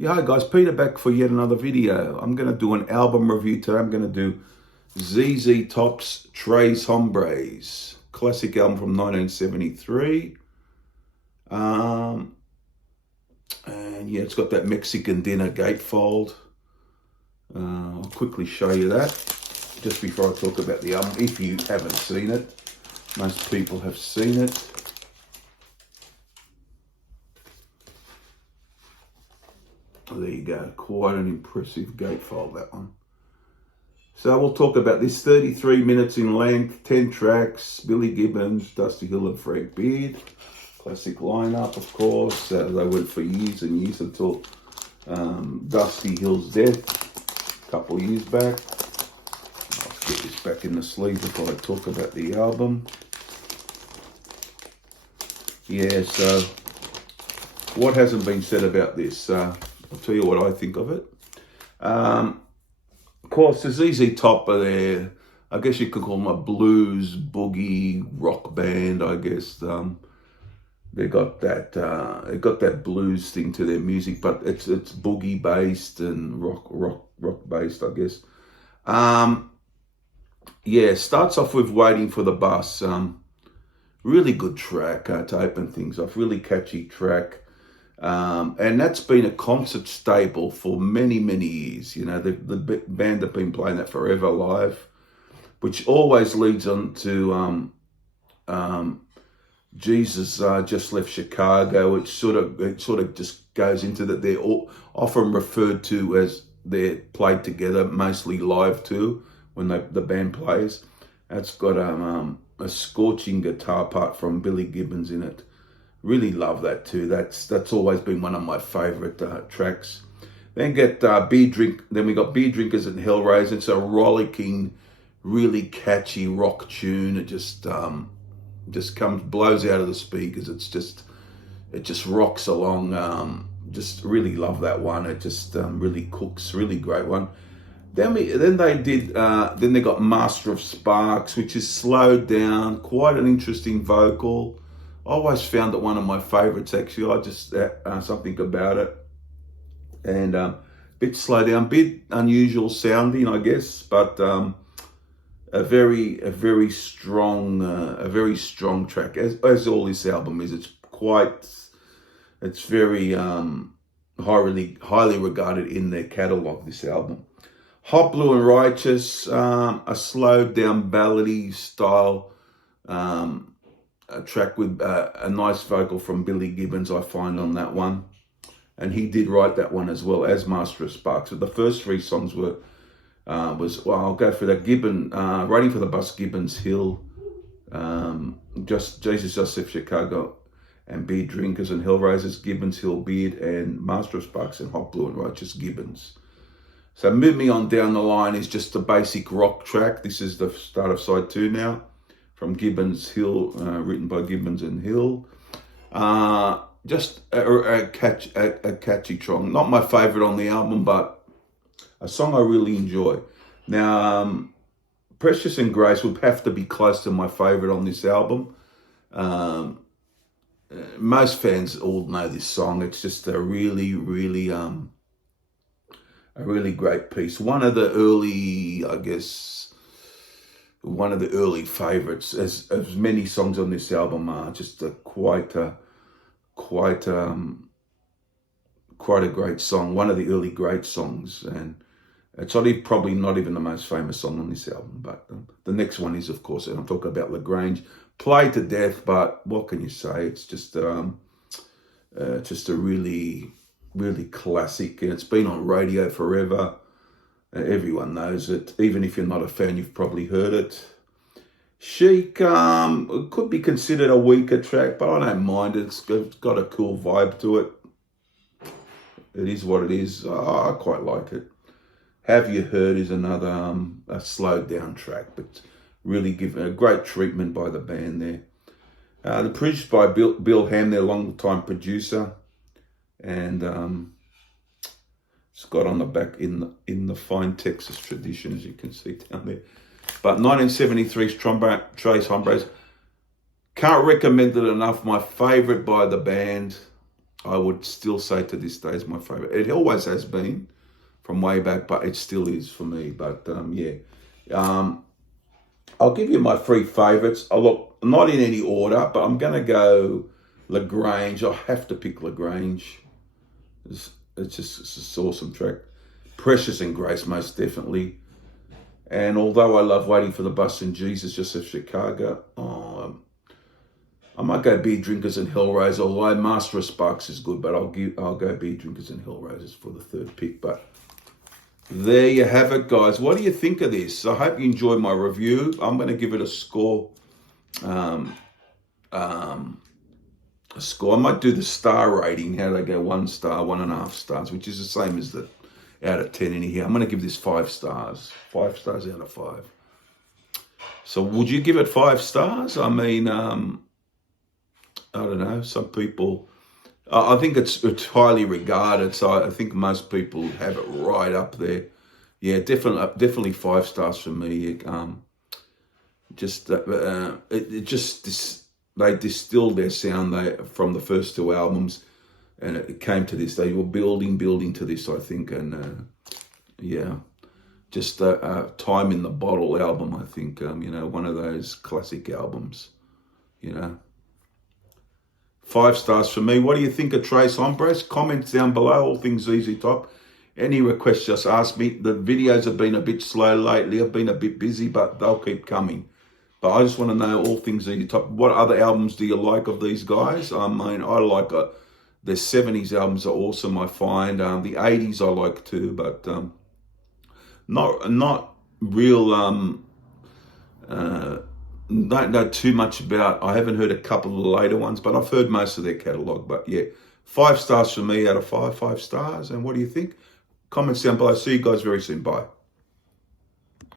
Yeah, hi guys, Peter back for yet another video. I'm going to do an album review today. I'm going to do ZZ Top's Tres Hombres, classic album from 1973. And yeah, it's got that Mexican dinner gatefold. I'll quickly show you that just before I talk about the album, if you haven't seen it. Most people have seen it. There you go, quite an impressive gatefold, that one. So we'll talk about this. 33 minutes in length, 10 tracks, Billy Gibbons, Dusty Hill and Frank Beard. Classic lineup, of course. They went for years and years until Dusty Hill's death a couple of years back. I'll get this back in the sleeve before I talk about the album. Yeah, so what hasn't been said about this? I'll tell you what I think of it. Of course, the ZZ Top are there. I guess you could call them a blues, boogie, rock band, I guess. They got that blues thing to their music, but it's boogie based and rock based, I guess. Yeah, starts off with Waiting for the Bus. Really good track to open things off. Really catchy track. And that's been a concert staple for many, many years. You know, the band have been playing that forever live, which always leads on to Jesus Just Left Chicago. It sort of just goes into that they're often referred to as they're played together, mostly live too, when the band plays. That's got a scorching guitar part from Billy Gibbons in it. Really love that too. That's always been one of my favorite tracks. Then get Beer Drink. Then we got Beer Drinkers and Hellraiser. It's a rollicking, really catchy rock tune. It just blows out of the speakers. It just rocks along. Just really love that one. It just really cooks. Really great one. Then they got Master of Sparks, which is slowed down. Quite an interesting vocal. I always found it one of my favorites, actually. I just, something about it. And bit slow down, bit unusual sounding, I guess, but a very strong track, as all this album is. It's very highly regarded in their catalogue, this album. Hot Blue and Righteous, a slowed down ballady style a track with a nice vocal from Billy Gibbons, I find, on that one. And he did write that one as well as Master of Sparks. But the first three songs I'll go for that. Waiting for the Bus, Gibbons Hill, Jesus Just Left Chicago, and Beer Drinkers and Hellraisers, Gibbons Hill, Beard, and Master of Sparks and Hot Blue and Righteous, Gibbons. So moving on down the line is just a basic rock track. This is the start of side 2 now, from Gibbons Hill, written by Gibbons and Hill. Just a catchy song. Not my favorite on the album, but a song I really enjoy. Now, Precious and Grace would have to be close to my favorite on this album. Most fans all know this song. It's just a really great piece. One of the early favorites, as many songs on this album are. Just quite a great song. One of the early great songs, and it's probably not even the most famous song on this album. But the next one is, of course, and I'm talking about LaGrange, played to death. But what can you say? It's just a really classic, and it's been on radio forever. Everyone knows it. Even if you're not a fan, you've probably heard it. Chic could be considered a weaker track, but I don't mind it. It's got a cool vibe to it. It is what it is. I quite like it. Have You Heard is another a slowed down track, but really given a great treatment by the band there. They're produced by Bill Ham, their long-time producer, and it's got on the back in the fine Texas tradition, as you can see down there. But 1973's Tres Hombres, can't recommend it enough. My favorite by the band. I would still say to this day is my favourite. It always has been from way back, but it still is for me. But yeah, I'll give you my three favourites. I look not in any order, but I'm going to go LaGrange. I have to pick LaGrange. It's just an awesome track. Precious and Grace, most definitely. And although I love Waiting for the Bus and Jesus Just Left Chicago, I might go Beer Drinkers and Hellraiser. Although Master of Sparks is good, but I'll go Beer Drinkers and Hellraisers for the third pick. But there you have it, guys. What do you think of this? I hope you enjoyed my review. I'm going to give it a score. A score. I might do the star rating. How do they go? 1 star, 1.5 stars, which is the same as the out of 10 anyhow. I'm going to give this 5 stars. 5 stars out of 5. So would you give it 5 stars? I mean, I don't know. Some people, I think it's highly regarded. So I think most people have it right up there. Yeah, definitely 5 stars for me. They distilled their sound from the first 2 albums, and it came to this. They were building to this, I think, and yeah, just a Time in the Bottle album, I think, one of those classic albums, 5 stars for me. What do you think of Tres Hombres? Comments down below, all things Easy Top. Any requests, just ask me. The videos have been a bit slow lately. I've been a bit busy, but they'll keep coming. But I just want to know all things Easy Top. What other albums do you like of these guys? I mean, I like the 70s albums are awesome, I find. The 80s I like too, but not real, don't know too much about. I haven't heard a couple of the later ones, but I've heard most of their catalogue. But yeah, 5 stars for me out of 5 stars. And what do you think? Comments down below. See you guys very soon. Bye.